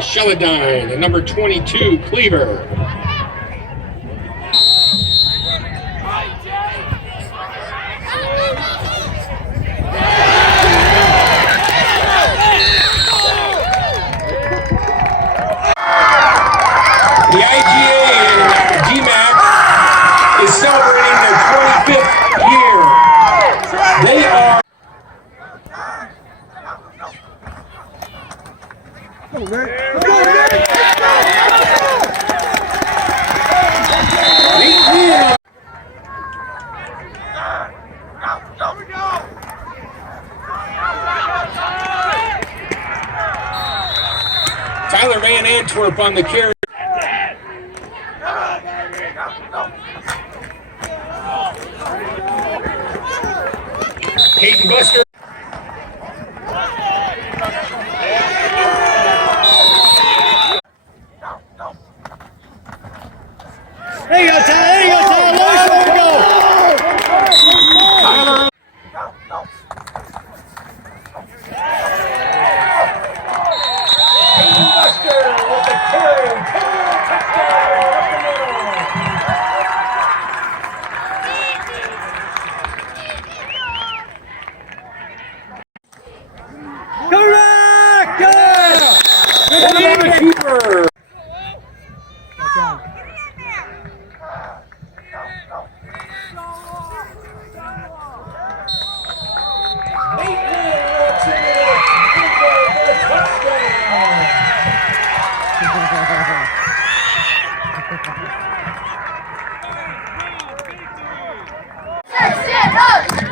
Sheladine, and number 22, Cleaver. The IGA and Dee-Mack is celebrating their 25th year. They are... Tyler Van Antwerp on the carry. Peyton Buster. There you go, Tyler. There you go, Tyler. Nice one to go. Tyler. Peyton Buster with the carry. Correct! Yeah! Keeper. Stand up!